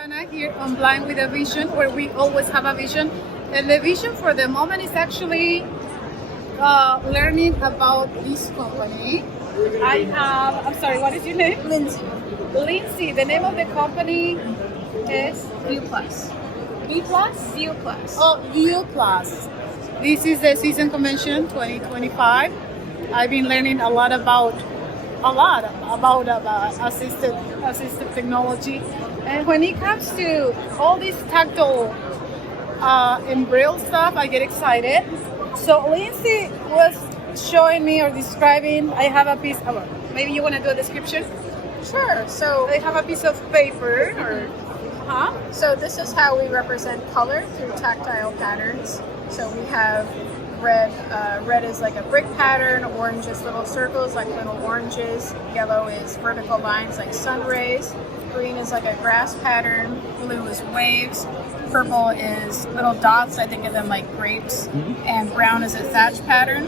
Roxana here on Blind with a Vision, where we always have a vision. And the vision for the moment is actually learning about this company. I'm sorry, what is your name? Lindsay. Lindsay, the name of the company is ViewPlus. ViewPlus? ViewPlus. Oh, ViewPlus. This is the CSUN Convention 2025. I've been learning a lot about assistive technology, and when it comes to all this tactile and BRaille stuff, I get excited. So Lindsay was showing me or describing. I have a piece of. Maybe you want to do a description? Sure. So I have a piece of paper, or So this is how we represent color through tactile patterns. So we have red. Red is like a brick pattern. Orange is little circles like little oranges. Yellow is vertical lines like sun rays. Green is like a grass pattern. Blue is waves. Purple is little dots. I think of them like grapes. And brown is a thatch pattern.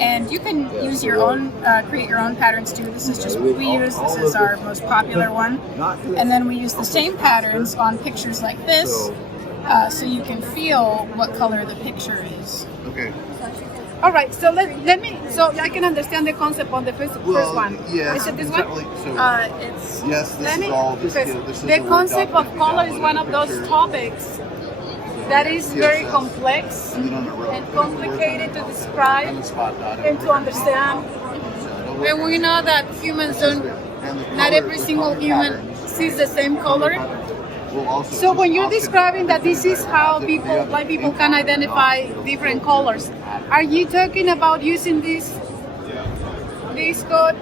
And you can use your own, create your own patterns too. This is just what we use. This is our most popular one. And then we use the same patterns on pictures like this, so you can feel what color the picture is. Okay. all right. So let me. So I can understand the concept on the first one. Yes, Is it this one? exactly. So, It's yes, this is all. This, this is the Word concept of document we color is downloaded one the of those picture. topics that is very Yes. complex And then on the road. and complicated to And describe the spot dot. and to understand. And we know that humans don't. Not every single human sees the same color. So when you're describing that this is how blind people can identify different colors, are you talking about using this code?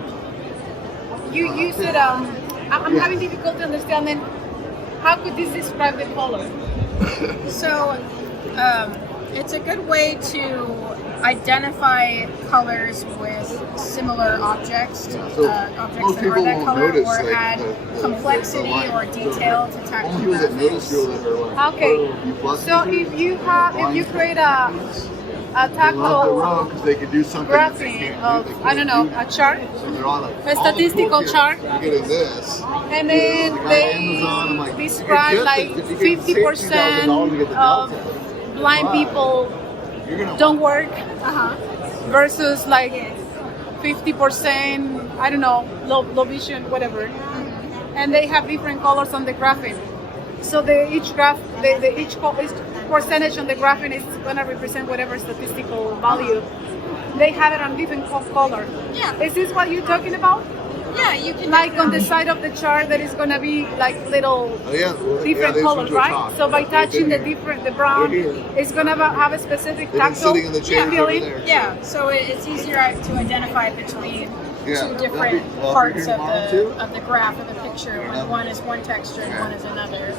You use it. I'm having difficulty understanding. How could this describe the color? So it's a good way to identify colors with similar objects, objects most that are people that won't color, notice, or like, add the complexity line. or detail to Only tactile people that notice graphics. feel that are like, Okay. oh, plus So vision. if you create a They love the tactile road because they can do something that they graphing can't of, do. They I don't know, can't a chart, do. So they're all like, a all the statistical cool kids chart, are getting this. and then Like, on they Amazon, I'm like, describe you like get this, if you get $60,000 to get the of Delta, blind people you're gonna don't work Uh-huh. versus like 50%, I don't know, low vision, whatever. And they have different colors on the graphing. So each percentage on the graphing is going to represent whatever statistical value. They have it on different color. Yeah. Is this what you're talking about? Yeah, you can Like on the side of the chart, there is going to be like little Oh, yeah. Well, different they colors, switch to a right? talk. So by They've touching been the brown, They're here. it's going to have a specific They've been tactile sitting in the chairs over feeling. there. Yeah, so it's easier to identify between Yeah. two different Well, if you're parts here tomorrow, too. of the graph of the picture. Yeah. When one is one texture and Yeah. one is another.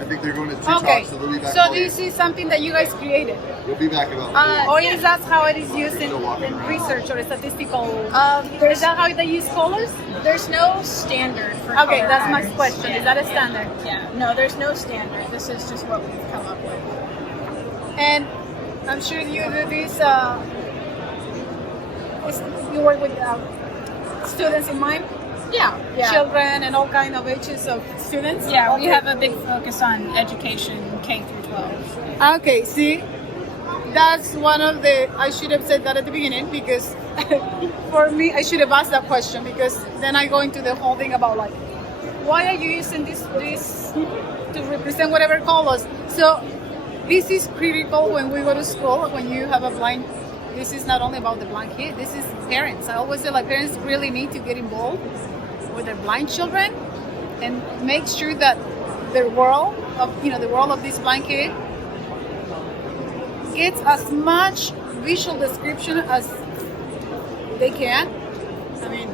I think they're going to two Okay, talks, so they'll be back. so all this year. is something that you guys created, We'll be back about. or Yeah. is that how it is used in Still walking around. research or statistical? Is There's that how they use colors? there's no standard for Okay, color that's my patterns. question. Is that a standard? Yeah, no, there's no standard. This is just what we've come up with. And I'm sure you do this. You work with students in mind, Yeah, yeah. children, and all kind of ages of students. Yeah, we Okay. have a big focus on education K through 12. Okay, see, that's one of the. I should have said that at the beginning because for me, I should have asked that question because then I go into the whole thing about like, why are you using this to represent whatever colors? So this is critical when we go to school. When you have a blind, this is not only about the blind kid. This is parents. I always say like parents really need to get involved with their blind children and make sure that the world of this blind kid gets as much visual description as they can. I mean,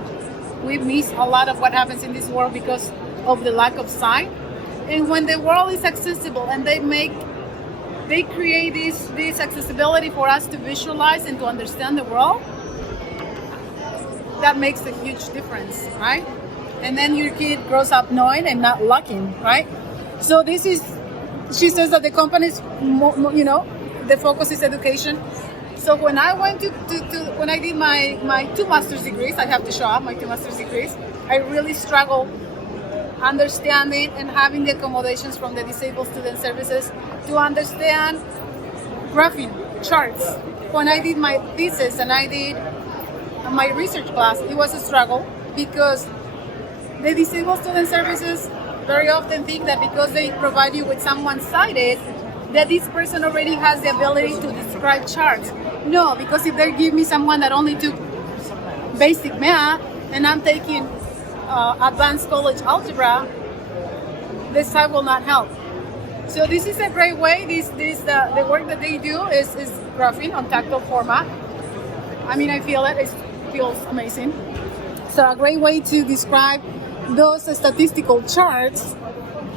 we miss a lot of what happens in this world because of the lack of sight. And when the world is accessible and they create this accessibility for us to visualize and to understand the world, that makes a huge difference, right? And then your kid grows up knowing and not lacking, right? So this is, she says that the company's, the focus is education. So when I went when I did my 2 master's degrees, I have to show up my 2 master's degrees, I really struggled understanding and having the accommodations from the disabled student services to understand graphing charts. When I did my thesis and I did my research class, it was a struggle because the disabled student services very often think that because they provide you with someone sighted, that this person already has the ability to describe charts. No, because if they give me someone that only took basic math and I'm taking advanced college algebra, this side will not help. So this is a great way. The work that they do is graphing on tactile format. I mean, I feel it. It feels amazing. So a great way to describe those statistical charts,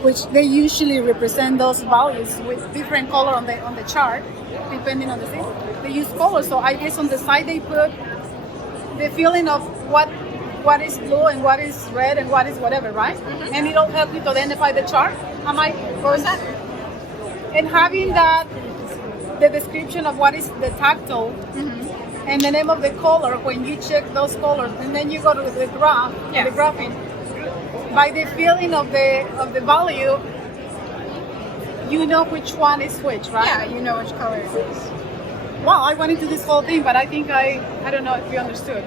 which they usually represent those values with different color on the chart, depending on the thing. They use color. So I guess on the side they put the feeling of what is blue and what is red and what is whatever, right? Mm-hmm. And it'll help you to identify the chart. Am I going that? And having that, the description of what is the tactile, mm-hmm. and the name of the color when you check those colors, and then you go to the graph, yeah. The graphing. By the feeling of the value, you know which one is which, right? Yeah, you know which color it is. Wow, I went into this whole thing, but I think I don't know if you understood.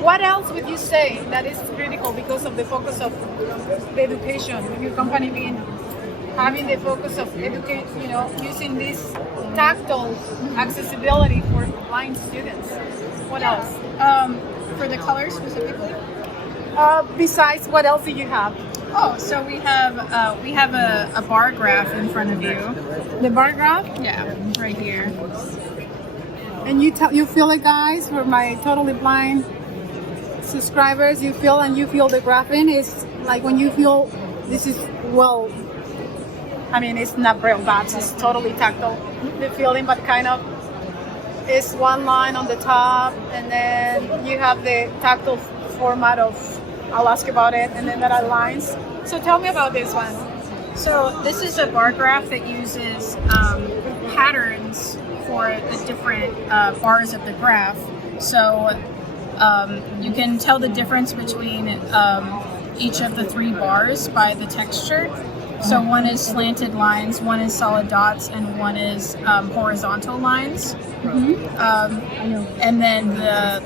What else would you say that is critical because of the focus of the education, your company having the focus of educate, using this tactile accessibility for blind students? What else? For the color specifically? Besides, what else do you have? Oh, so we have a bar graph in front of you. The bar graph? Yeah, right here. And you feel it, guys, for my totally blind subscribers, you feel the graphing is like when you feel this is, well, I mean, it's not braille dots, it's totally tactile, the feeling, but kind of is one line on the top, and then you have the tactile format of, I'll ask about it, and then there are lines. So tell me about this one. So this is a bar graph that uses patterns for the different bars of the graph. So you can tell the difference between each of the three bars by the texture. So one is slanted lines, one is solid dots, and one is horizontal lines. Mm-hmm. And then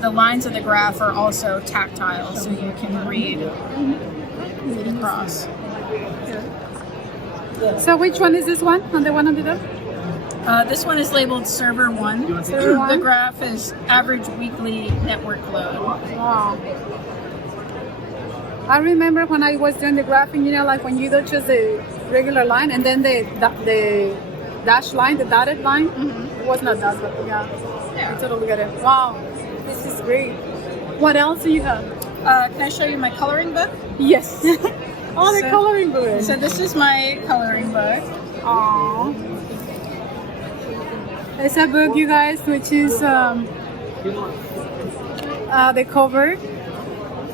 the lines of the graph are also tactile, so you can read across. So which one is this one? On the one on the top? This one is labeled Server 1. Server 1? The graph is average weekly network load. Wow. I remember when I was doing the graphing, like when you don't choose the regular line and then the dash line, the dotted line. Mm-hmm. It was not that, but yeah, I totally get it. Wow, this is great. What else do you have? Can I show you my coloring book? Yes. Oh, the coloring book. So this is my coloring book. Aww. It's a book, you guys, which is the cover.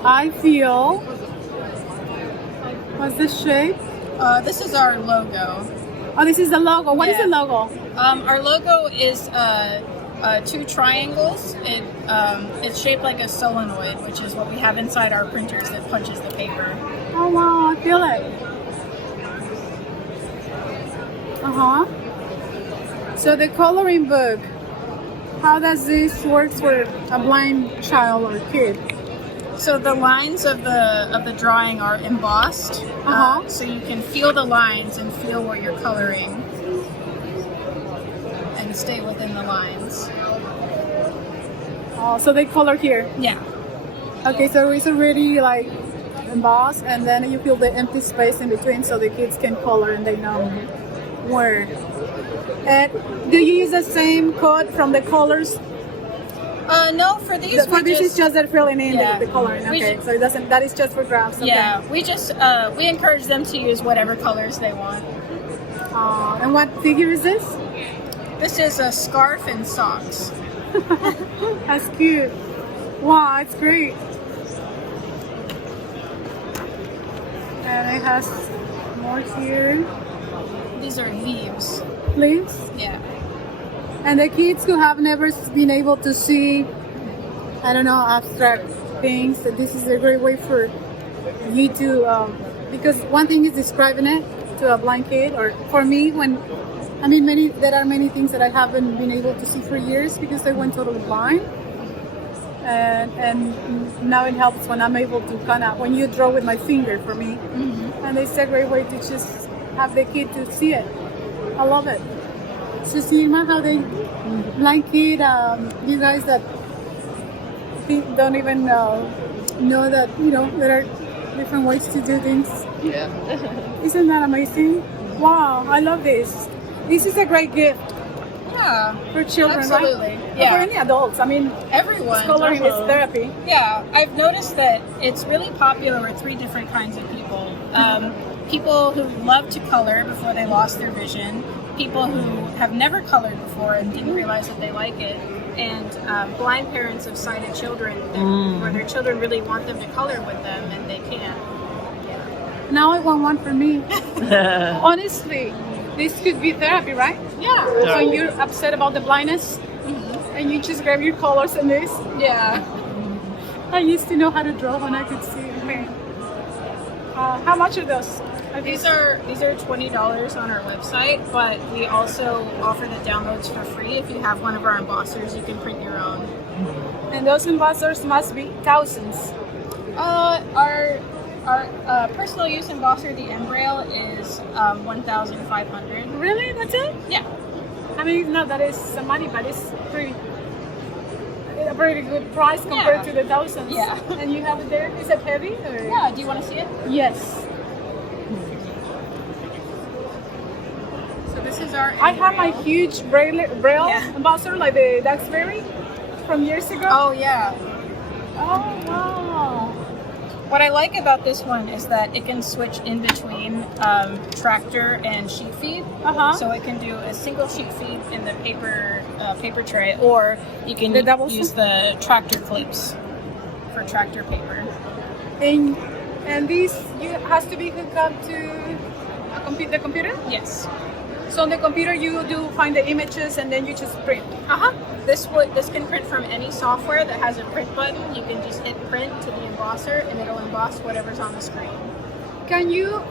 I feel. What's the shape? This is our logo. Oh, this is the logo. What is the logo? Our logo is two triangles. It's shaped like a solenoid, which is what we have inside our printers that punches the paper. Oh wow, I feel it. Uh-huh. So the coloring book, how does this work for a blind child or kid? So the lines of the drawing are embossed, so you can feel the lines and feel what you're coloring, and stay within the lines. Oh, so they color here. Yeah. Okay, so it's already like embossed, and then you feel the empty space in between, so the kids can color and they know where. And do you use the same code from the colors? No, for these. For this is just they're filling in the coloring. Okay, so it doesn't. That is just for graphs. Okay. Yeah, we encourage them to use whatever colors they want. And what figure is this? This is a scarf and socks. That's cute. Wow, it's great. And it has more here. These are leaves. Leaves? Yeah. And the kids who have never been able to see, I don't know, abstract things, this is a great way for you to because one thing is describing it to a blind kid, or for me, there are many things that I haven't been able to see for years because I went totally blind. And now it helps when I'm able to when you draw with my finger for me. And it's a great way to just have the kid to see it. I love it. So see how they blind kid, you guys that don't even know that, there are different ways to do things. Yeah. Isn't that amazing? Wow, I love this. This is a great gift. Yeah, for children, absolutely. Right? Yeah. For any adults. I mean, everyone. Coloring is therapy. Yeah, I've noticed that it's really popular with three different kinds of people. People who love to color before they lost their vision, people who have never colored before and didn't realize that they like it, and blind parents of sighted children where their children really want them to color with them and they can't. Yeah. Now I want one for me. Honestly, this could be therapy, right? Yeah. When you're upset about the blindness and you just grab your colors and this. Yeah. I used to know how to draw when I could see. Okay. How much are those? These are $20 on our website, but we also offer the downloads for free. If you have one of our embossers, you can print your own. And those embossers must be thousands. Our personal use embosser, the BRaille, is $1,500. Really? That's it? Yeah. I mean, not that it's some money, but it's a pretty good price compared to the thousands. Yeah. And you have it there. Is it heavy? Or? Yeah. Do you want to see it? Yes. So this is our. I have my huge Braille embosser, like the Duxbury from years ago. Oh yeah. Oh wow. What I like about this one is that it can switch in between tractor and sheet feed. So it can do a single sheet feed in the paper tray, or you can use the tractor clips for tractor paper. And these has to be hooked up to the computer? Yes. So on the computer you do find the images and then you just print. This can print from any software that has a print button. You can just hit print to the embosser and it'll emboss whatever's on the screen. Can you,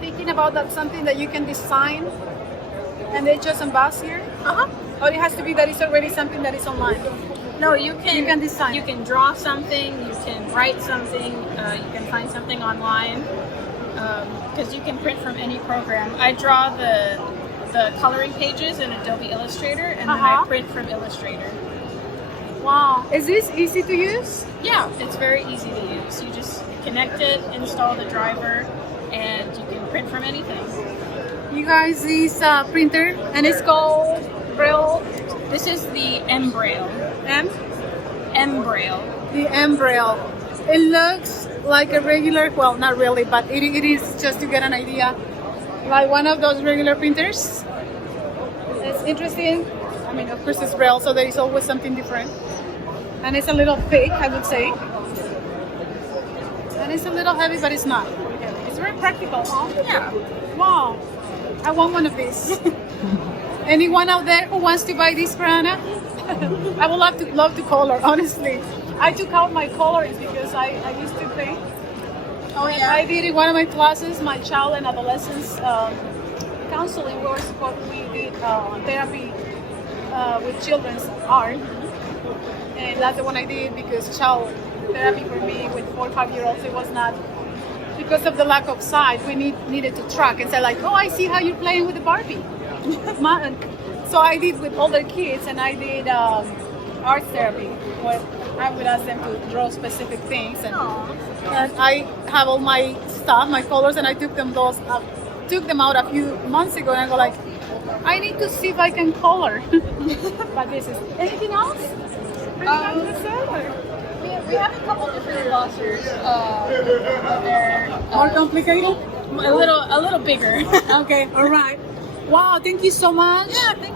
thinking about that, something that you can design and they just emboss here? Or it has to be that it's already something that is online? No, you can design. You can draw something, you can write something, you can find something online, because you can print from any program. I draw the coloring pages in Adobe Illustrator, and then I print from Illustrator. Wow. Is this easy to use? Yeah, it's very easy to use. You just connect it, install the driver, and you can print from anything. You guys, this printer, and it's called BRaille. This is the BRaille. BRaille. The BRaille. It looks like a regular, well, not really, but it is, just to get an idea, like one of those regular printers. It's interesting. I mean, of course it's BRaille, so there is always something different. And it's a little thick, I would say. And it's a little heavy, but it's not. It's very practical, huh? Yeah. Wow. I want one of these. Anyone out there who wants to buy this for Anna? I would love to color, honestly. I took out my colors because I used to paint. Oh yeah. I did in one of my classes, my child and adolescence counseling. We did therapy with children's art, and that's the one I did because child therapy for me with 4 or 5 year olds, it was not, because of the lack of sight. We needed to track and say like, oh, I see how you're playing with the Barbie. So I did with older kids, and I did art therapy where I would ask them to draw specific things, and I have all my stuff, my colors, and I took them out a few months ago, and I go like, I need to see if I can color. But this is anything else? We have a couple different embossers. They're More complicated? a little bigger. Okay, all right. Wow, thank you so much. Yeah, thank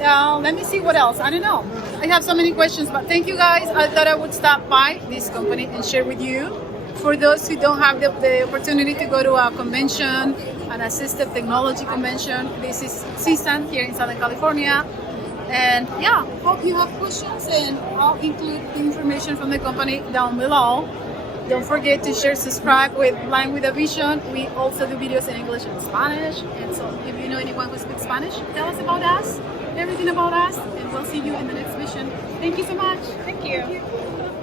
you. Let me see what else. I don't know. I have so many questions, but thank you guys. I thought I would stop by this company and share with you. For those who don't have the opportunity to go to a convention, an assistive technology convention, this is CSUN here in Southern California. And yeah, hope you have questions, and I'll include the information from the company down below. Don't forget to share, subscribe with Blind with a Vision. We also do videos in English and Spanish. And so if you know anyone who speaks Spanish, tell us about us, everything about us, and we'll see you in the next vision. Thank you so much. Thank you.